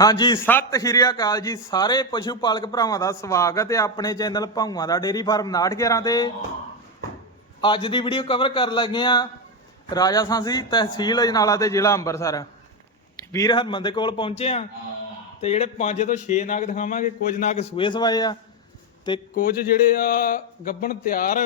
ਹਾਂਜੀ, ਸਤਿ ਸ਼੍ਰੀ ਅਕਾਲ ਜੀ। ਸਾਰੇ ਪਸ਼ੂ ਪਾਲਕ ਭਰਾਵਾਂ ਦਾ ਸਵਾਗਤ ਹੈ ਆਪਣੇ ਚੈਨਲ ਭਾਊਆਂ ਦਾ ਡੇਰੀ ਫਾਰਮ 911 ਤੇ। ਅੱਜ ਦੀ ਵੀਡੀਓ ਕਵਰ ਕਰਨ ਲੱਗੇ ਆ ਰਾਜਾ ਸਾਂਸੀ ਤਹਿਸੀਲ ਅਜਨਾਲਾ ਤੇ ਜ਼ਿਲ੍ਹਾ ਅੰਮ੍ਰਿਤਸਰ। ਵੀਰ ਹਰਮਨ ਦੇ ਕੋਲ ਪਹੁੰਚੇ ਆ ਤੇ ਜਿਹੜੇ 5 ਤੋਂ 6 ਨਾਗ ਦਿਖਾਵਾਂਗੇ, ਕੁਝ ਨਾਗ ਸੂਏ ਸਵਾਏ ਆ ਤੇ ਕੁਝ ਜਿਹੜੇ ਆ ਗੱਬਣ ਤਿਆਰ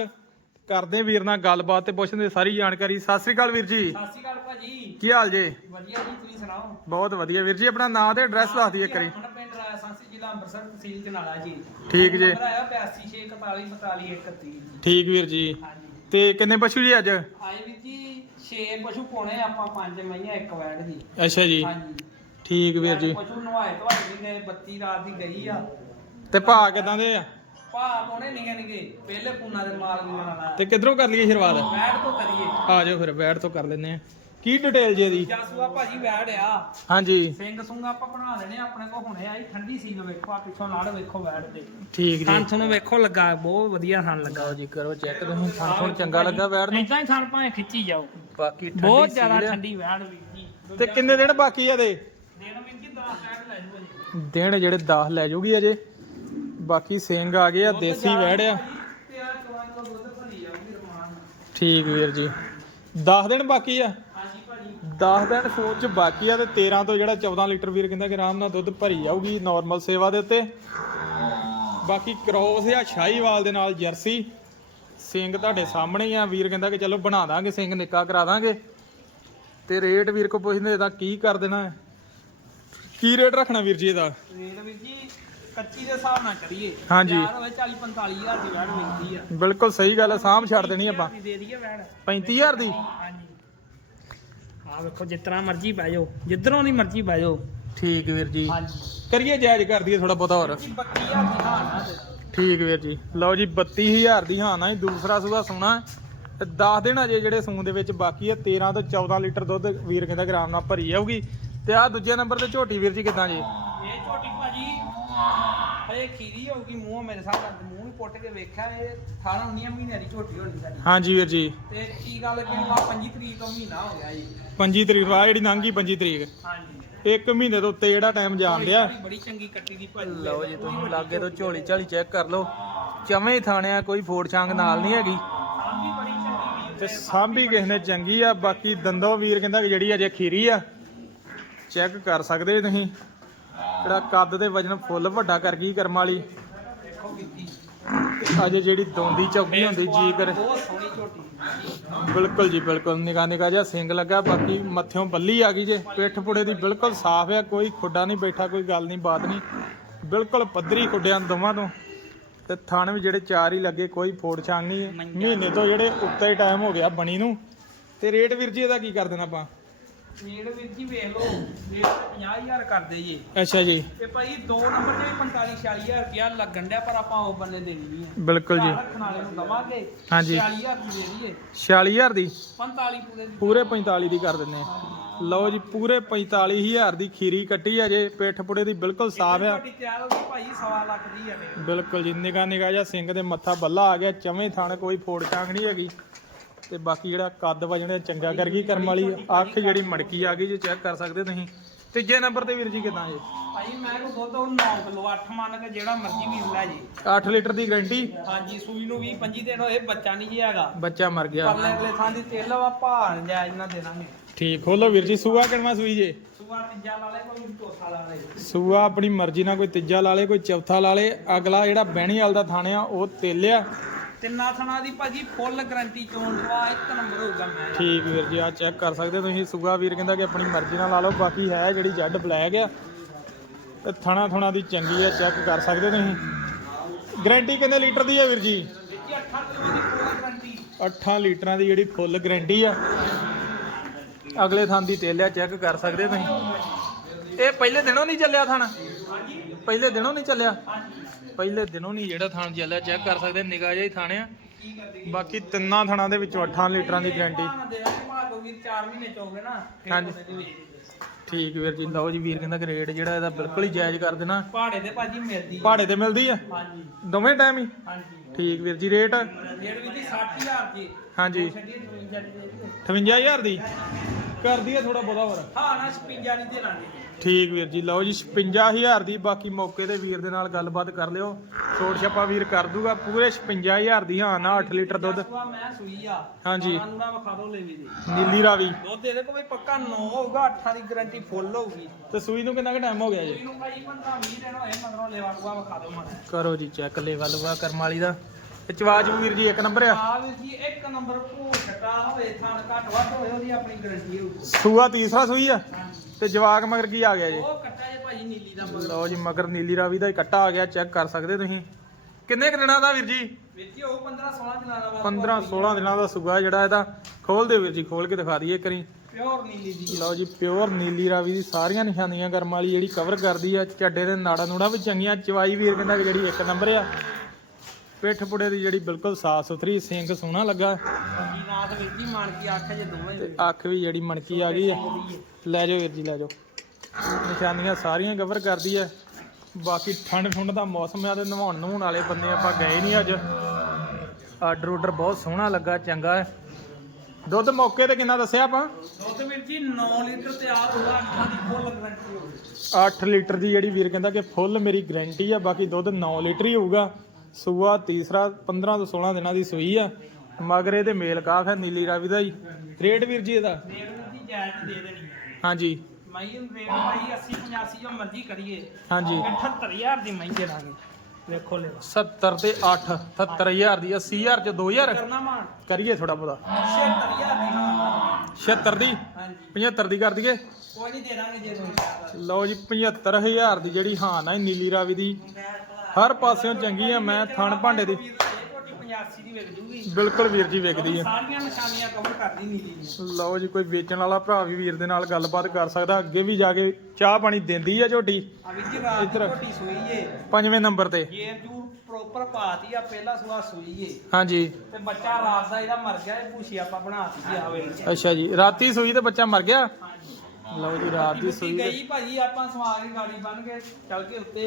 ਕਰਦੇ ਵੀਰ ਨਾਲ ਗੱਲਬਾਤ ਤੇ ਪੁੱਛਦੇ ਸਾਰੀ ਜਾਣਕਾਰੀ। ਸਤਿ ਸ੍ਰੀ ਅਕਾਲ ਵੀਰ ਜੀ। ਸਤਿ ਸ਼੍ਰੀ ਅਕਾਲ ਭਾਜੀ। ਕੀ ਹਾਲ ਜੇ? ਵਧੀਆ ਜੀ ਤੁਸੀਂ ਸੁਣਾਓ? ਬਹੁਤ ਵਧੀਆ। ਵੀਰ ਜੀ ਆਪਣਾ ਨਾਮ ਤੇ ਐਡਰੈਸ ਦੱਸ ਦਈਏ ਕਰੀ ਆਪਣਾ ਪਿੰਡ ਰਾਇਆ ਸਾਂਸੀ ਜ਼ਿਲ੍ਹਾ ਅੰਮ੍ਰਿਤਸਰ ਤਹਿਸੀਲ ਜਨਾਲਾ ਜੀ। ਠੀਕ ਜੀ। ਨੰਬਰ ਆਇਆ 8264444131 ਠੀਕ ਵੀਰ ਜੀ। ਹਾਂਜੀ। ਤੇ ਕਿੰਨੇ ਪਸ਼ੂ ਜੀ ਅੱਜ? ਆਏ ਵੀ ਜੀ 6 ਪਸ਼ੂ ਪਾਉਣੇ ਆਪਾਂ ਪੰਜ ਮਈਆਂ ਇੱਕ ਵੈੜ ਦੀ। ਅੱਛਾ ਜੀ। ਹਾਂਜੀ। ਠੀਕ ਵੀਰ ਜੀ। ਪਸ਼ੂ ਨਵਾਏ ਧਵਾਏ ਵੀ ਗਏ 32 ਰਾਤ ਦੀ ਗਈ ਆ। ਤੇ ਭਾ ਕਿਦਾਂ ਦੇ ਆ? ਭਾ ਪਾਉਣੇ ਨਿਗੇ ਨਿਗੇ ਪਹਿਲੇ ਪੂਨਾ ਦੇ ਮਾਲ ਨਾਲ ਤੇ ਕਿੱਧਰੋਂ ਕਰ ਲਈਏ ਸ਼ੁਰੂਆਤ? ਵੈੜ ਤੋਂ ਕਰੀਏ। ਆ ਜਾਓ ਫਿਰ ਬੈਠ ਤੋਂ ਕਰ ਲੈਨੇ ਆ। ਕੀ ਡਿਟੇਲ ਜੀ ਇਹਦੀ? ਜਾਸੂਆ ਭਾਜੀ ਵੈੜ ਆ। ਹਾਂਜੀ। ਸਿੰਘ ਸੁੰਗ ਆਪਾਂ ਬਣਾ ਲੈਣੇ ਆ, ਆਪਣੇ ਕੋਲ ਹੁਣੇ ਆਈ ਠੰਡੀ ਸੀ ਵੇਖੋ ਆ ਪਿੱਛੋਂ ਲੜ ਵੇਖੋ ਵੈੜ ਤੇ। ਠੀਕ ਥਣ ਜੀ ਤੁਹਾਨੂੰ ਵੇਖੋ ਲੱਗਾ ਬਹੁਤ ਵਧੀਆ ਥਣ ਲੱਗਾ ਲਓ ਜੀ ਕਰੋ ਚੈੱਕ ਤੁਸੀਂ ਥਣ ਥਣ ਚੰਗਾ ਲੱਗਾ ਬੈਠ ਨੂੰ। ਇਦਾਂ ਹੀ ਥਣ ਭਾਵੇਂ ਖਿੱਚੀ ਜਾਓ। ਬਾਕੀ ਠੰਡੀ ਬਹੁਤ ਜ਼ਿਆਦਾ ਸੀਲ ਆ। ਠੰਡੀ ਵੈੜ ਵੀਰ ਜੀ। ਤੇ ਕਿੰਨੇ ਦਿਨ ਬਾਕੀ ਆ ਇਹਦੇ? ਦਿਨ ਵੀਰ ਜੀ 10 ਸੈਟ ਲੈ ਜੂਗਾ ਜੀ। ਦਿਨ ਜਿਹੜੇ 10 ਲੈ ਜੂਗੀ ਅਜੇ। ਬਾਕੀ ਸਿੰਘ ਆ ਗਏ ਆ ਦੇਸੀ ਵੈੜ ਆ। ਠੀਕ ਵੀਰ ਜੀ। 10 ਦਿਨ ਬਾਕੀ ਆ? ਹਾਂਜੀ ਭਾਜੀ। 10 ਦਿਨ ਸੋਚ ਚ ਬਾਕੀ ਆ ਤੇ 13 ਤੋਂ ਜਿਹੜਾ 14 ਲੀਟਰ ਵੀਰ ਕਹਿੰਦਾ ਕਿ ਆਰਾਮ ਨਾਲ ਦੁੱਧ ਭਰੀ ਜਾਊਗੀ ਨਾਰਮਲ ਸੇਵਾ ਦੇ ਉੱਤੇ। ਬਾਕੀ ਕ੍ਰੋਸ ਆ ਸ਼ਾਹੀਵਾਲ ਦੇ ਨਾਲ ਜਰਸੀ। ਸਿੰਘ ਤੁਹਾਡੇ ਸਾਹਮਣੇ ਆ ਵੀਰ ਕਹਿੰਦਾ ਕਿ ਚਲੋ ਬਣਾ ਦਾਂਗੇ ਸਿੰਘ ਨਿੱਕਾ ਕਰਾ ਦਾਂਗੇ। ਤੇ ਰੇਟ ਵੀਰ ਕੋ ਪੁੱਛਦੇ ਇਹਦਾ ਕੀ ਕਰ ਦੇਣਾ? ਕੀ ਰੇਟ ਰੱਖਣਾ ਵੀਰ ਜੀ ਇਹਦਾ? ਰੇਟ ਵੀਰ ਜੀ ਕੱਚੀ ਦੇ ਹਿਸਾਬ ਨਾਲ ਕਰੀਏ। ਹਾਂਜੀ। ਤਿਆਰ ਹੋਵੇ 40 45 ਹਜ਼ਾਰ ਦੀ ਵੈੜ ਮਿਲਦੀ ਆ। ਬਿਲਕੁਲ ਸਹੀ ਗੱਲ ਹੈ ਸਾਂਭ ਛੱਡ ਦੇਣੀ ਆਪਾਂ। ਦੀ ਦੇ ਦਈਏ ਵੈੜ 35000 ਦੀ? ਹਾਂਜੀ। ਆ ਵੇਖੋ ਜਿਤਨਾ ਮਰਜ਼ੀ ਬਹਿ ਜਾਓ। ਜਿੱਧਰੋਂ ਦੀ ਮਰਜ਼ੀ ਬਹਿ ਜਾਓ। ਠੀਕ ਵੀਰ ਜੀ। ਹਾਂਜੀ। ਕਰੀਏ ਜਾਇਜ਼ ਕਰ ਦਈਏ ਥੋੜਾ ਬਹੁਤਾ ਹੋਰ। ਜੀ 32000 ਦੀ ਹਾਂ ਨਾ ਤੇ ਠੀਕ ਵੀਰ ਜੀ। ਲਓ ਜੀ 32000 ਦੀ ਹਾਂ ਨਾ ਜੀ ਦੂਸਰਾ ਸੂਆ ਸੋਣਾ ਤੇ 10 ਦਿਨ ਅਜੇ ਜਿਹੜੇ ਸੂਣ ਦੇ ਵਿੱਚ ਬਾਕੀ ਆ 13 ਤੋਂ 14 ਲੀਟਰ ਦੁੱਧ ਵੀਰ ਕਹਿੰਦਾ ਗ੍ਰਾਮ ਨਾਲ ਭਰੀ ਜਾਊਗੀ। ਤੇ ਆ ਦੂਜੇ ਨੰਬਰ ਤੇ ਝੋਟੀ ਵੀਰ ਜੀ ਕਿਦਾਂ ਜੀ? ਇਹ ਝੋਟੀ ਭਾਜੀ ਹਏ ਖੀਰੀ ਹੋਊਗੀ ਮੂੰਹ ਮੇਰੇ ਸਾਹ ਨਾਲ ਮੂੰਹ ਵੀ ਪੁੱਟ ਕੇ ਵੇਖਿਆ ਇਹ 18 19 ਮਹੀਨਿਆਂ ਦੀ ਝੋਟੀ ਹੋਣੀ ਸਾਡੀ। ਹਾਂਜੀ ਵੀਰ ਜੀ। ਤੇ ਕੀ ਗੱਲ ਕਿ ਆ 25 ਤਰੀਕ ਤੋਂ ਮਹੀਨਾ ਹੋ ਗਿਆ ਜੀ। 25 ਤਰੀਕ ਆ ਜਿਹੜੀ ਲੰਘੀ 25 ਤਰੀਕ। ਹਾਂਜੀ। ਇੱਕ ਮਹੀਨੇ ਤੋਂ ਉੱਤੇ ਜਿਹੜਾ ਟਾਈਮ ਜਾਣਦੇ ਆ ਝੋਟੀ ਬੜੀ ਚੰਗੀ ਕੱਟੀ ਦੀ ਭਾਜੀ। ਲਓ ਜੀ ਤੁਸੀਂ ਲਾਗੇ ਤੋਂ ਝੋਲੀ ਝਾਲੀ ਚੈੱਕ ਕਰ ਲਓ। ਚਵੇਂ ਥਾਣਿਆ ਕੋਈ ਫੋੜ ਛਾਂਗ ਨਾਲ ਨਹੀਂ ਹੈਗੀ। ਸਾਂਭੀ ਬੜੀ ਚੰਗੀ ਵੀਰ ਤੇ ਸਾਂਭੀ ਕਿਸ ਨੇ ਚੰਗੀ ਆ ਬਾਕੀ ਦੰਦੋ ਵੀਰ ਕਹਿੰਦਾ ਕਿ ਜਿਹੜੀ ਅਜੇ ਖੀਰੀ ਆ ਚੈੱਕ ਕਰ ਸਕਦੇ ਤੁਸੀਂ। ਜਿਹੜਾ ਕੱਦ ਤੇ ਵਜਨ ਫੁੱਲ ਵੱਡਾ ਕਰ ਗਈ ਕਰਮ ਵਾਲੀ। ਅਜੇ ਜਿਹੜੀ ਦੋਂਦੀ ਚੌਕੀ ਹੁੰਦੀ ਜੀ ਕਰ ਬਿਲਕੁਲ ਜੀ ਬਿਲਕੁਲ। ਨਿਕਾ ਨਿਕਾ ਜਿਹਾ ਸਿੰਗ ਲੱਗਾ ਬਾਕੀ ਮੱਥਿਓਂ ਬੱਲੀ ਆ ਗਈ ਜੇ। ਪਿੱਠ ਪੁੜੇ ਦੀ ਬਿਲਕੁਲ ਸਾਫ਼ ਆ ਕੋਈ ਖੁੱਡਾ ਨਹੀਂ ਬੈਠਾ ਕੋਈ ਗੱਲ ਨਹੀਂ ਬਾਤ ਨਹੀਂ। ਬਿਲਕੁਲ ਪੱਧਰੀ ਖੁੱਡਿਆਂ ਦੋਵਾਂ ਤੋਂ। ਤੇ ਥਣ ਵੀ ਜਿਹੜੇ ਚਾਰ ਹੀ ਲੱਗੇ ਕੋਈ ਫੋੜ ਛਾਂਗ ਨਹੀਂ। ਮਹੀਨੇ ਤੋਂ ਜਿਹੜੇ ਉੱਤੇ ਟਾਈਮ ਹੋ ਗਿਆ ਬਣੀ ਨੂੰ। ਤੇ ਰੇਟ ਵੀਰ ਜੀ ਇਹਦਾ ਕੀ ਕਰ ਦੇਣਾ ਆਪਾਂ? ਮੇੜ ਵੀਰ ਜੀ ਵੇਖ ਲਓ ਰੇਟ 50000 ਕਰਦੇ ਜੀ ਅੱਛਾ ਜੀ। ਤੇ ਭਾਈ ਦੋ ਨੰਬਰ ਤੇ 45 46000 ਰੁਪਿਆ ਲੱਗਣ ਡਿਆ ਪਰ ਆਪਾਂ ਉਹ ਬੰਨੇ ਦੇਣੀ ਨਹੀਂ ਹੈ ਬਿਲਕੁਲ ਜੀ। ਘਰ ਰੱਖਣ ਵਾਲੇ ਨੂੰ ਦਵਾਂਗੇ। ਹਾਂਜੀ। 40000 ਦੀ ਦੇ ਦਈਏ। 46000 ਦੀ? 45 ਪੂਰੇ ਦੀ। ਪੂਰੇ 45 ਦੀ ਕਰ ਦਿੰਨੇ ਆ। ਲਓ ਜੀ ਪੂਰੇ 45000 ਦੀ ਖੀਰੀ ਕੱਟੀ ਆ ਜੇ ਪਿੱਠ ਪੁੜੇ ਦੀ ਬਿਲਕੁਲ ਸਾਫ਼ ਆ। ਝੋਟੀ ਤਿਆਰ ਹੋ ਗਈ ਭਾਈ ਸਵਾ ਲੱਖ ਦੀ ਹੈ ਇਹ। ਬਿਲਕੁਲ ਜੀ ਨਿਗਾ ਨਿਗਾ ਸਿੰਘ ਦੇ ਮੱਥਾ ਬੱਲਾ ਆ ਗਿਆ ਚਵੇਂ ਥਾਣ ਕੋਈ ਫੋੜ ਚਾਂਗ ਨਹੀਂ ਹੈਗੀ। ਤੇ ਬਾਕੀ ਜਿਹੜਾ ਕੱਦ ਵਜਣ ਚੰਗਾ ਕਰ ਗਈ ਕਰਮ ਵਾਲੀ ਅੱਖ ਜਿਹੜੀ ਮੜਕੀ ਆ ਗਈ ਜੇ ਚੈੱਕ ਕਰ ਸਕਦੇ ਤੁਸੀਂ। ਤੀਜੇ ਨੰਬਰ ਤੇ ਵੀਰ ਜੀ ਕਿਦਾਂ ਜੀ? ਭਾਈ ਮੈਂ ਕੋ ਦੁੱਧ ਉਹ 9 ਕਿਲੋ 8 ਮੰਨ ਕੇ ਜਿਹੜਾ ਮਰਜ਼ੀ ਵੀਰ ਲੈ ਜੀ। 8 ਲੀਟਰ ਦੀ ਗਰੰਟੀ? ਹਾਂਜੀ ਸੂਈ ਨੂੰ 20 25 ਦਿਨ ਹੋਏ ਬੱਚਾ ਨਹੀਂ ਜੀ ਹੈਗਾ। ਬੱਚਾ ਮਰ ਗਿਆ। ਪਰਲੇ ਅਗਲੇ ਥਾਂ ਦੀ ਤੇਲ ਵਾ ਭਾਣ ਜਾਇਜ਼ ਨਾ ਦੇ ਦਾਂਗੇ ਠੀਕ ਖੋਲੋ ਵੀਰ ਜੀ ਸੂਆ ਕਿਣਵਾ ਸੂਈ ਜੇ? ਸੂਆ ਤੀਜਾ ਲਾ ਲੈ ਕੋਈ ਚੌਥਾ ਲਾ ਲੈ। ਸੂਆ ਆਪਣੀ ਮਰਜ਼ੀ ਨਾਲ ਕੋਈ ਤੀਜਾ ਲਾ ਲੇ ਕੋਈ ਚੌਥਾ ਲਾ ਲੇ। ਅਗਲਾ ਜਿਹੜਾ ਬਹਿਣੀ ਵਾਲ ਦਾ ਥਾਣੇ ਆ ਉਹ ਤੇਲਿਆ ਤਿੰਨਾਂ ਥਣਾ ਦੀ ਭਾਜੀ ਫੁੱਲ ਗਾਰੰਟੀ ਚੋਣ ਦਵਾ ਇੱਕ ਨੰਬਰ ਹੋਊਗਾ ਮੈਂ ਠੀਕ ਵੀਰ ਜੀ ਆ ਚੈੱਕ ਕਰ ਸਕਦੇ ਤੁਸੀਂ। ਸੂਆ ਵੀਰ ਕਹਿੰਦਾ ਕਿ ਆਪਣੀ ਮਰਜ਼ੀ ਨਾਲ ਲਾ ਲਓ ਬਾਕੀ ਹੈ ਜਿਹੜੀ ਜੱਡ ਬਲੈਕ ਆ ਤੇ ਥਣਾ ਥਣਾ ਦੀ ਚੰਗੀ ਆ ਚੈੱਕ ਕਰ ਸਕਦੇ ਤੁਸੀਂ। ਗਾਰੰਟੀ ਕਿੰਨੇ ਲੀਟਰ ਦੀ ਆ ਵੀਰ ਜੀ? ਜੀ 8 ਕਿਲੋ ਦੀ ਫੁੱਲ ਗਾਰੰਟੀ। 8 ਲੀਟਰਾਂ ਦੀ ਜਿਹੜੀ ਫੁੱਲ ਗਾਰੰਟੀ ਆ। ਅਗਲੇ ਥਾਂ ਦੀ ਤੇਲਿਆ ਚੈੱਕ ਕਰ ਸਕਦੇ ਤੁਸੀਂ। ਇਹ ਪਹਿਲੇ ਦਿਨੋਂ ਨਹੀਂ ਚੱਲਿਆ ਥਣ? ਪਹਿਲੇ ਦਿਨੋਂ ਨਹੀਂ ਚੱਲਿਆ? ਪਹਿਲੇ ਦਿਨੋਂ ਨਹੀਂ ਜਿਹੜਾ ਥਣ ਚੱਲਿਆ ਚੈੱਕ ਕਰ ਸਕਦੇ ਨਿਗਾਹ ਜਿਹਾ ਹੀ ਥਾਣੇ ਆ। ਬਾਕੀ ਤਿੰਨਾਂ ਥਣਾਂ ਦੇ ਵਿੱਚੋਂ 8 ਲੀਟਰਾਂ ਦੀ ਗਾਰੰਟੀ। ਦੇ ਦਾਂਗੇ ਭਾਗੋ ਵੀਰ 4 ਮਹੀਨੇ ਚ ਹੋ ਗਏ ਨਾ। ਫਿਰ ਹਾਂਜੀ। ਉਹਦੇ ਦੀ ਵੇਚ ਦੇ। ਠੀਕ ਵੀਰ ਜੀ ਲਓ ਜੀ ਵੀਰ ਕਹਿੰਦਾ ਕਿ ਰੇਟ ਜਿਹੜਾ ਇਹਦਾ ਬਿਲਕੁਲ ਹੀ ਜਾਇਜ਼ ਕਰ ਦੇਣਾ। ਪਹਾੜੇ ਦੇ ਭਾਜੀ ਮਿਲਦੀ ਹੈ। ਪਹਾੜੇ ਤੇ ਮਿਲਦੀ ਆ? ਹਾਂਜੀ। ਦੋਵੇਂ ਟਾਈਮ ਹੀ? ਹਾਂਜੀ। ਠੀਕ ਵੀਰ ਜੀ ਰੇਟ? ਰੇਟ ਵੀ ਜੀ 60000 ਦੀ। ਹਾਂਜੀ। ਛੱਡੀਏ 52 ਦੀ ਦੇ ਦਿਓ। 58000 ਦੀ? ਕਰ ਦਈਏ ਥੋੜਾ ਬਹੁਤਾ ਹੋਰ। ਹਾਂ ਨਾ 56 ਨਹੀਂ ਦੇਣਾਗੇ ਠੀਕ ਵੀਰ ਜੀ ਲਓ ਜੀ 56000 ਦੀ ਬਾਕੀ ਮੌਕੇ ਤੇ ਵੀਰ ਦੇ ਨਾਲ ਗੱਲਬਾਤ ਕਰ ਲਿਓ। ਛੋਟ ਛੱਪਾ ਵੀਰ ਕਰ ਦੂਗਾ ਪੂਰੇ 56000 ਦੀ ਹਾਂ ਨਾ 8 ਲੀਟਰ ਦੁੱਧ। ਸੂਆ ਮੈਂ ਸੂਈ ਆ। ਹਾਂਜੀ। ਨੂੰ ਵਿਖਾ ਦੋ। ਨੀਲੀ ਰਾਵੀ। ਦੁੱਧ ਇਹਦੇ ਕੋਲ ਵੀ ਪੱਕਾ 9 ਹੋਊਗਾ 8 ਦੀ ਗਾਰੰਟੀ ਫੁੱਲ ਹੋਊਗੀ। ਤੇ ਸੂਈ ਨੂੰ ਕਿੰਨਾ ਕੁ ਟਾਈਮ ਹੋ ਗਿਆ ਜੀ? ਇਹਨੂੰ ਭਾਈ 15 20 ਦਿਨ ਹੋਏ ਮਗਰੋਂ ਲੈਵਾ ਲੂਆ ਵਿਖਾ ਦੋ ਮਾੜਾ ਕਰੋ ਜੀ ਚੈੱਕ ਲੇਵਾ ਲੂਆ ਕਰਮ ਵਾਲੀ ਦਾ। ਤੇ ਚਵਾਜ ਵੀਰ ਜੀ ਇੱਕ ਨੰਬਰ ਆ। ਆ ਵੀ ਜੀ ਇੱਕ ਨੰਬਰ ਭੂ ਛਟਾ ਹੋਵੇ ਥਾਂ ਘੱਟ ਵੱਧ ਹੋਵੇ ਉਹਦੀ ਆਪਣੀ ਗਾਰੰਟੀ ਹੋਊਗੀ। ਸੂਆ ਤੀਸਰਾ ਸੂਈ ਆ? ਤੇ ਜਵਾਕ ਮਗਰ ਕੀ ਆ ਗਿਆ ਜੀ? ਉਹ ਕੱਟਾ ਜੇ ਭਾਜੀ ਨੀਲੀ ਦਾ ਮਗਰ। ਲਓ ਜੀ ਮਗਰ ਨੀਲੀ ਰਾਵੀ ਦਾ ਹੀ ਕੱਟਾ ਆ ਗਿਆ ਚੈੱਕ ਕਰ ਸਕਦੇ ਤੁਸੀਂ। ਕਿੰਨੇ ਕੁ ਦਿਨਾਂ ਦਾ ਵੀਰ ਜੀ? ਹੀ ਉਹ 15 16 ਦਿਨਾਂ ਦਾ 15 16 ਦਿਨਾਂ ਦਾ ਸੂਆ ਜਿਹੜਾ ਇਹਦਾ ਖੋਲ ਦੇ ਵੀਰ ਜੀ ਖੋਲ ਕੇ ਦਿਖਾ ਦਈਏ ਕਰੀ ਪਿਓਰ ਨੀਲੀ ਦੀ ਲਓ ਜੀ ਪਿਓਰ ਨੀਲੀ ਰਾਵੀ ਦੀ ਸਾਰੀਆਂ ਨਿਸ਼ਾਨੀਆਂ ਕਰਮ ਵਾਲੀ ਜਿਹੜੀ ਕਵਰ ਕਰਦੀ ਆ ਚੱਡੇ ਦੇ ਨਾੜਾ ਨੂੜਾ ਵੀ ਚੰਗੀਆਂ ਚਵਾਈ ਵੀਰ ਕਹਿੰਦਾ ਜਿਹੜੀ ਇੱਕ ਨੰਬਰ ਆ। ਪਿੱਠ ਪੁੜੇ ਦੀ ਜਿਹੜੀ ਬਿਲਕੁਲ ਸਾਫ਼ ਸੁਥਰੀ ਸਿੰਗ ਸੋਹਣਾ ਲੱਗਾ। ਹੀ ਕੀ ਅੱਖ ਜੇ ਦੋਵੇਂ ਤੇ ਅੱਖ ਵੀ ਜਿਹੜੀ ਮਣਕੀ ਆ ਗਈ ਆ। ਲੈ ਜਾਓ ਵੀਰ ਜੀ ਲੈ ਜਾਓ। ਨਿਸ਼ਾਨੀਆਂ ਸਾਰੀਆਂ ਕਵਰ ਕਰਦੀ ਆ। ਬਾਕੀ ਠੰਡ ਠੁੰਡ ਦਾ ਮੌਸਮ ਆ ਤੇ ਨਹਾਉਣ ਨਹਾਉਣ ਵਾਲੇ ਬੰਦੇ ਆਪਾਂ ਗਏ ਨਹੀਂ ਅੱਜ। ਆਰਡਰ ਆਰਡਰ ਬਹੁਤ ਸੋਹਣਾ ਲੱਗਾ ਚੰਗਾ। ਹੈ ਦੁੱਧ ਮੌਕੇ ਤੇ ਕਿੰਨਾ ਦੱਸਿਆ ਆਪਾਂ? ਦੁੱਧ ਵਿੱਚ ਹੀ 9 ਲੀਟਰ ਤਿਆਰ ਹੋਊਗਾ ਅੱਖਾਂ ਦੀ ਫੁੱਲ ਗਾਰੰਟੀ ਹੋਊਗੀ। 8 ਲੀਟਰ ਦੀ ਜਿਹੜੀ ਵੀਰ ਕਹਿੰਦਾ ਕਿ ਫੁੱਲ ਮੇਰੀ ਗਾਰੰਟੀ ਆ ਬਾਕੀ ਦੁੱਧ 9 ਲੀਟਰ ਹੀ ਹੋਊਗਾ। ਸੂਆ ਤੀਸਰਾ 15 ਤੋਂ 16 ਦਿਨਾਂ ਦੀ ਸੂਈ ਆ। ਮਗਰੇ ਤੇ ਮੇਲ ਕਾਫ ਹੈ ਨੀਲੀ ਰਾਵੀ ਦਾ ਹੀ ਰੇਟ ਵੀਰ ਜੀ ਇਹਦਾ? ਰੇਟ ਵਿੱਚ ਹੀ ਜਾਇਜ਼ ਦੇ ਦੇਣੀ ਹੈ ਹਾਂਜੀ। ਮਈ ਨੂੰ ਰੇਟ ਭਾਈ 80 85 ਜੋ ਮਰਜ਼ੀ ਕਰੀਏ। ਹਾਂਜੀ। 78000 ਦੀ ਮਈ ਦੇ ਦਾਂਗੇ ਵੇਖੋ ਲੈ। 70 ਤੇ 8 77000 ਦੀ 80000 ਚ 2000 ਕਰਨਾ ਮਾਨ ਕਰੀਏ ਥੋੜਾ ਬਹੁਤਾ। 76000 ਦੀ ਹਾਂ 76 ਦੀ? ਹਾਂਜੀ। 75 ਦੀ ਕਰ ਦਈਏ? ਕੋਈ ਨਹੀਂ ਦੇ ਦਾਂਗੇ ਜੇ ਲਓ ਜੀ 75000 ਦੀ ਜਿਹੜੀ ਹਾਂ ਨਾ ਨੀਲੀ ਰਾਵੀ ਦੀ। ਹਰ ਪਾਸਿਓਂ ਚੰਗੀ ਆ, ਮੈਂ ਥਣ ਭਾਂਡੇ ਦੀ। ਛੋਟੀ 85 ਦੀ ਵਿਕ ਜੂਗੀ ਬਿਲਕੁਲ ਵੀਰ ਜੀ ਵਿਕਦੀ ਆ। ਸਾਰੀਆਂ ਨਿਸ਼ਾਨੀਆਂ ਕਵਰ ਕਰਦੀ ਨੀਲੀ ਦੀਆਂ ਲਓ ਜੀ, ਕੋਈ ਵੇਚਣ ਵਾਲਾ ਭਰਾ ਵੀ ਵੀਰ ਦੇ ਨਾਲ ਗੱਲਬਾਤ ਕਰ ਸਕਦਾ। ਅੱਗੇ ਵੀ ਜਾ ਕੇ ਚਾਹ ਪਾਣੀ ਦਿੰਦੀ ਆ ਝੋਟੀ। ਆ ਵੀ ਜੀ ਰਾਤ ਇੱਧਰ। ਛੋਟੀ ਸੂਈ ਏ ਪੰਜਵੇਂ ਨੰਬਰ ਤੇ। ਜੇਰ ਜੂਰ ਪ੍ਰੋਪਰ ਪਾਤੀ ਆ ਪਹਿਲਾ ਸੂਆ ਸੂਈ ਏ ਹਾਂਜੀ। ਤੇ ਬੱਚਾ ਰਾਤ ਦਾ ਇਹਦਾ ਮਰ ਗਿਆ ਇਹ ਭੂਸ਼ੀ ਆਪਾਂ ਬਣਾਤੀ ਆ ਵੇ ਅੱਛਾ ਜੀ, ਰਾਤੀ ਸੂਈ ਤੇ ਬੱਚਾ ਮਰ ਗਿਆ? ਲਓ ਜੀ ਰਾਤ ਦੀ ਸੂਈ ਤੇ ਗਈ ਭਾਜੀ ਆਪਾਂ ਸਵਾਰ ਦੀ ਗਾੜੀ ਬਣ ਕੇ ਚੱਲ ਕੇ ਉੱਤੇ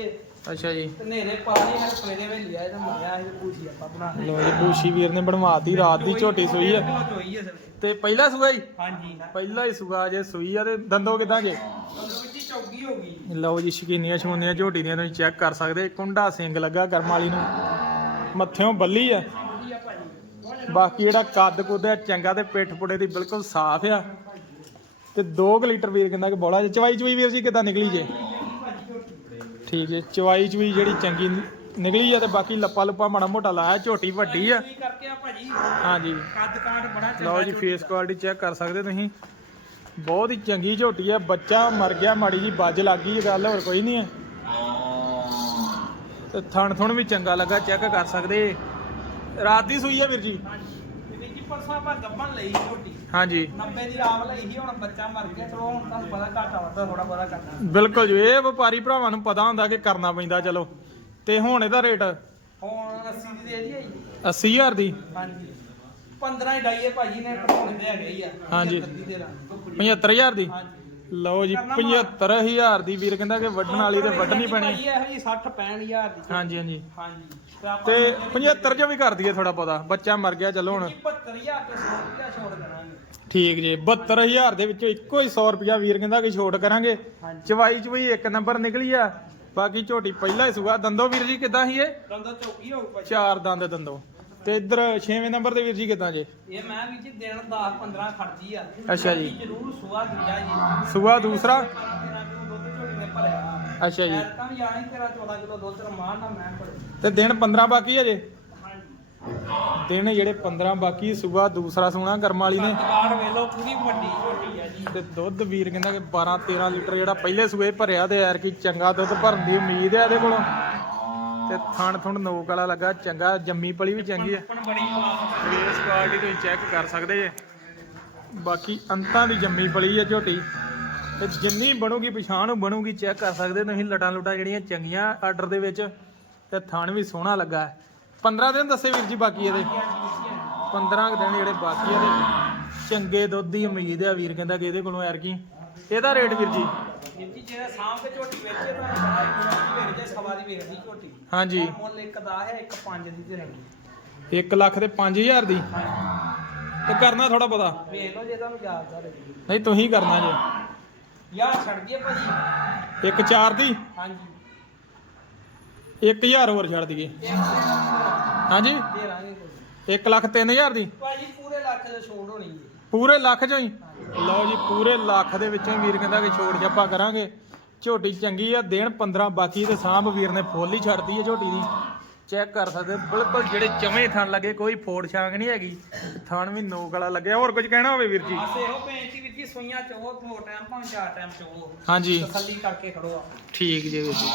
ਅੱਛਾ ਜੀ। ਤੇ ਨੇਰੇ ਪਾਣੀ ਹਰ ਸਵੇਰੇ ਵੇ ਲਿਆ ਇਹਦਾ ਮਰਿਆ ਇਹ ਭੂਸ਼ੀ ਆਪਾਂ ਬਣਾ ਲਓ ਜੀ ਬੂਸ਼ੀ ਵੀਰ ਨੇ ਬਣਵਾਤੀ ਰਾਤ ਦੀ ਝੋਟੀ ਸੂਈ ਹੈ ਤੇ ਪਹਿਲਾ ਸੂਆ ਹੀ ਹਾਂਜੀ। ਪਹਿਲਾ ਹੀ ਸੂਆ ਜੇ ਸੂਈ ਆ ਤੇ ਦੰਦੋ ਕਿਦਾਂ ਜੇ ਚੌਗੀ ਹੋ ਗਈ। ਲਓ ਜੀ ਸ਼ਕੀਨੀਆਂ ਸ਼ਮੂਨੀਆਂ ਝੋਟੀ ਦੀਆਂ ਤੁਸੀਂ ਚੈੱਕ ਕਰ ਸਕਦੇ ਕੁੰਡਾ ਸਿੰਘ ਲੱਗਾ ਕਰਮ ਵਾਲੀ ਨੂੰ। ਮੱਥਿਓਂ ਬੱਲੀ ਆ। ਬਾਕੀ ਜਿਹੜਾ ਕੱਦ ਕੁੱਦ ਆ ਚੰਗਾ ਤੇ ਪਿੱਠ ਪੁੜੇ ਦੀ ਬਿਲਕੁਲ ਸਾਫ਼ ਆ। ਤੇ 2 ਲੀਟਰ ਵੀਰ ਕਹਿੰਦਾ ਕਿ ਬੋਲਾ ਚਵਾਈ ਚਵਾਈ ਵੀਰ ਜੀ ਕਿਦਾਂ ਨਿਕਲੀ ਜੇ? ਠੀਕ ਹੈ ਚਵਾਈ ਚਵਾਈ ਜਿਹੜੀ ਚੰਗੀ ਨਿਕਲੀ ਆ ਤੇ ਬਾਕੀ ਲੱਪਾ ਲੁੱਪਾ ਮਾੜਾ ਮੋਟਾ ਲਾਇਆ ਝੋਟੀ ਵੱਡੀ ਆ। ਹਾਂਜੀ। ਕੱਦ ਕਾਠ ਬੜਾ ਚੰਗਾ ਲਓ ਜੀ ਫੇਸ ਕੁਆਲਿਟੀ ਚੈੱਕ ਕਰ ਸਕਦੇ ਤੁਸੀਂ। ਬਹੁਤ ਹੀ ਚੰਗੀ ਝੋਟੀ ਆ ਬੱਚਾ ਮਰ ਗਿਆ ਮਾੜੀ ਜੀ ਬੱਜ ਲੱਗ ਗਈ ਗੱਲ ਹੋਰ ਕੋਈ ਨਹੀਂ ਹੈ ਤੇ ਥਣ ਥੁਣ ਵੀ ਚੰਗਾ ਲੱਗਾ ਚੈੱਕ ਕਰ ਸਕਦੇ। ਰਾਤ ਦੀ ਸੂਈ ਆ ਵੀਰ ਜੀ? ਤੇ ਵੀਰ ਜੀ ਪਰਸੋਂ ਆਪਾਂ ਗੱਬਣ ਲਈ ਝੋਟੀ ਹਾਂਜੀ। 90 ਦੀ ਰਾਮ ਲਈ ਸੀ ਹੁਣ ਬੱਚਾ ਮਰ ਗਿਆ ਚਲੋ ਹੁਣ ਤੁਹਾਨੂੰ ਪਤਾ ਘਾਟਾ ਵੱਧਾ ਥੋੜਾ ਬਹੁਤਾ ਕਰਨਾ। ਬਿਲਕੁਲ ਜੀ ਇਹ ਵਪਾਰੀ ਭਰਾਵਾਂ ਨੂੰ ਪਤਾ ਹੁੰਦਾ ਕਿ ਕਰਨਾ ਪੈਂਦਾ ਚਲੋ। ਤੇ ਹੁਣ ਇਹਦਾ ਰੇਟ? ਹੁਣ 80 ਦੀ ਦੇ ਦੀ ਜੀ। 80000 ਦੀ? ਹਾਂਜੀ। 15 ਹੀ ਡਾਈਏ ਭਾਜੀ ਨੇ ਘਟਾਉਣ ਦੇ ਹੈਗੇ ਹੀ ਆ। ਹਾਂਜੀ। 75 ਦੀ ਦੇ ਦਾਂਗੇ। 75000 ਦੀ? ਹਾਂਜੀ। ਲਓ ਜੀ 75000 ਦੀ ਵੀਰ ਕਹਿੰਦਾ ਕਿ ਵੱਢਣ ਵਾਲੀ ਤੇ ਵੱਢਣੀ ਪੈਣੀ। ਭਾਜੀ ਇਹੋ ਜੀ 60 65000 ਦੀ ਹਾਂਜੀ ਹਾਂਜੀ। ਹਾਂਜੀ। ਤੇ ਆਪਾਂ ਤੇ 75 ਜੋ ਵੀ ਕਰ ਦਈਏ ਥੋੜਾ ਬਹੁਤਾ। ਬੱਚਾ ਮਰ ਗਿਆ ਚਲੋ ਹੁਣ। 75000 ਤੇ 100 ਰੁਪਿਆ ਛੋੜ ਕਰਾਂਗੇ। ਠੀਕ ਜੀ 72000 ਦੇ ਵਿੱਚੋਂ ਇੱਕੋ ਹੀ 100 ਰੁਪਿਆ ਵੀਰ ਕਹਿੰਦਾ ਕਿ ਛੋਟ ਕਰਾਂਗੇ। ਚਵਾਈ ਚਵਾਈ ਇੱਕ ਨੰਬਰ ਨਿਕਲੀ ਆ। ਬਾਕੀ ਝੋਟੀ ਪਹਿਲਾ ਹੀ ਸੁਗਾ ਦੰਦੋ ਵੀਰ ਜੀ ਕਿਦਾਂ ਸੀ ਇਹ? ਦੰਦਾ ਚੌਕੀ ਹੋਊ ਭਾਜੀ ਚਾਰ ਦੰਦ ਦੰਦੋ। ਤੇ ਇੱਧਰ 6ਵੇਂ ਨੰਬਰ ਤੇ ਵੀਰ ਜੀ ਕਿਦਾਂ ਜੇ? ਇਹ ਮੈਂ ਵੀ ਜੀ ਦਿਨ 10 15 ਖੜਦੀ ਆ। ਅੱਛਾ ਜੀ। ਜਰੂਰ ਸੁਆ ਦਿਆ ਜੀ। ਸੁਆ ਦੂਸਰਾ? 12 13 ਕਿਲੋ ਦੁੱਧ ਝੋਟੀ ਨੇ ਭਰਿਆ। ਅੱਛਾ ਜੀ। ਐਰਕਾਂ ਵੀ ਆਣਾ ਹੀ ਤੇਰਾ 14 ਕਿਲੋ ਦੁੱਧ ਰਮਾਨ ਨਾਲ ਮੈਂ ਭਰੇ। ਤੇ ਦਿਨ 15 ਬਾਕੀ ਹੈ ਜੇ? ਹਾਂਜੀ। ਦਿਨ ਜਿਹੜੇ 15 ਬਾਕੀ ਸੁਗਾ ਦੂਸਰਾ ਸੋਣਾ ਕਰਮ ਵਾਲੀ ਨੇ। ਕਾਰ ਵੇਲੋ ਪੂਰੀ ਵੱਡੀ ਝੋਟੀ ਆ ਜੀ। ਤੇ ਦੁੱਧ ਵੀਰ ਕਹਿੰਦਾ ਕਿ 12 13 ਲੀਟਰ ਜਿਹੜਾ ਪਹਿਲੇ ਸੂਏ ਭਰਿਆ ਤੇ ਯਾਰ ਕੀ ਚੰਗਾ ਦੁੱਧ ਭਰਨ ਦੀ ਉਮੀਦ ਹੈ ਇਹਦੇ ਕੋਲੋਂ। ਤੇ ਥਣ ਥੁਣ ਨੋਕ ਵਾਲਾ ਲੱਗਾ ਚੰਗਾ ਜੰਮੀ ਪਲੀ ਵੀ ਚੰਗੀ ਹੈ ਫੇਸ ਕੁਆਲਿਟੀ ਤੁਸੀਂ ਚੈੱਕ ਕਰ ਸਕਦੇ ਜੇ। ਬਾਕੀ ਅੰਤਾਂ ਦੀ ਜੰਮੀ ਪਲੀ ਹੈ ਝੋਟੀ। ਤੇ ਜਿੰਨੀ ਬਣੂਗੀ ਪਛਾਣ ਬਣੂਗੀ ਚੈੱਕ ਕਰ ਸਕਦੇ ਤੁਸੀਂ। ਲਟਾਂ ਲੁਟਾਂ ਜਿਹੜੀਆਂ ਚੰਗੀਆਂ ਆਰਡਰ ਦੇ ਵਿੱਚ ਤੇ ਥਣ ਵੀ ਸੋਹਣਾ ਲੱਗਾ। ਹੈ 15 ਦਿਨ ਦੱਸੇ ਵੀਰ ਜੀ ਬਾਕੀ ਇਹਦੇ। 15 ਕੁ ਦਿਨ ਜਿਹੜੇ ਬਾਕੀ ਤੇ ਚੰਗੇ ਦੁੱਧ ਦੀ ਉਮੀਦ ਆ ਵੀਰ ਕਹਿੰਦਾ ਕਿ ਇਹਦੇ ਕੋਲੋਂ ਯਾਰ ਕੀ ਇਹਦਾ ਰੇਟ ਵੀਰ ਜੀ? ਜੀ ਜਿਹੜਾ ਸਾਹਮ ਤੇ ਝੋਟੀ ਵੇਚੇ ਤਾਂ ਬੜਾ ਹੀ ਵੇਚ ਜੇ ਸਵਾ ਦੀ ਵੇਚਦੀ ਝੋਟੀ। ਹਾਂਜੀ। ਮੁੱਲ ਇੱਕ ਦਾ ਹੈ ਇੱਕ ਪੰਜ ਦੀ ਤੇ ਰਹਿਣੀ 1 ਲੱਖ ਤੇ 5000 ਦੀ? ਤੇ ਕਰਨਾ ਥੋੜਾ ਪਤਾ ਵੇਖ ਲਓ ਜੇ ਤੁਹਾਨੂੰ ਯਾਦ ਆ ਰਹੀ ਨਹੀਂ ਤੁਸੀਂ ਕਰਨਾ ਜੇ। ਯਾਰ ਛੱਡ ਦਈਏ ਭਾਜੀ ਇੱਕ ਚਾਰ ਦੀ? ਹਾਂਜੀ। 1000 ਹੋਰ ਛੱਡ ਦਈਏ। ਦੇ ਨਾਲ ਹਾਂਜੀ। ਦੇ ਲਾਂਗੇ ਕੋਈ। 1 ਲੱਖ 3000 ਦੀ? ਭਾਜੀ ਪੂਰੇ ਲੱਖ ਦੇ ਛੋੜ ਹੋਣੀ ਪੂਰੇ ਲੱਖ ਚੋਂ ਹੀ? ਲਓ ਜੀ ਪੂਰੇ ਲੱਖ ਦੇ ਵਿੱਚੋਂ ਹੀ ਵੀਰ ਕਹਿੰਦਾ ਕਿ ਛੋੜ ਛਾਪਾ ਕਰਾਂਗੇ। ਝੋਟੀ ਚੰਗੀ ਆ ਦੇਣ 15 ਬਾਕੀ ਤੇ ਸਾਂਭ ਵੀਰ ਨੇ ਫੁੱਲ ਹੀ ਛੱਡਦੀ ਹੈ ਝੋਟੀ ਦੀ। ਚੈੱਕ ਕਰ ਸਕਦੇ ਬਿਲਕੁਲ ਜਿਹੜੇ ਚਵੇਂ ਥਣ ਲੱਗੇ ਕੋਈ ਫੋੜ ਛਾਂਗ ਨਹੀਂ ਹੈਗੀ। ਥਣ ਵੀ ਨੋਕ ਵਾਲਾ ਲੱਗਿਆ ਹੋਰ ਕੁਝ ਕਹਿਣਾ ਹੋਵੇ ਵੀਰ ਜੀ? ਬਸ ਇਹੋ ਬੇਨਤੀ ਵੀਰ ਜੀ ਸੋਈਆਂ ਚੋ ਦੋ ਟਾਈਮ ਭਾਵੇਂ ਚਾਰ ਟਾਈਮ ਚੋ। ਹਾਂਜੀ। ਤਸੱਲੀ ਕਰਕੇ ਖੜੋ ਆ ਠੀਕ ਜੀ ਵੀਰ ਜੀ।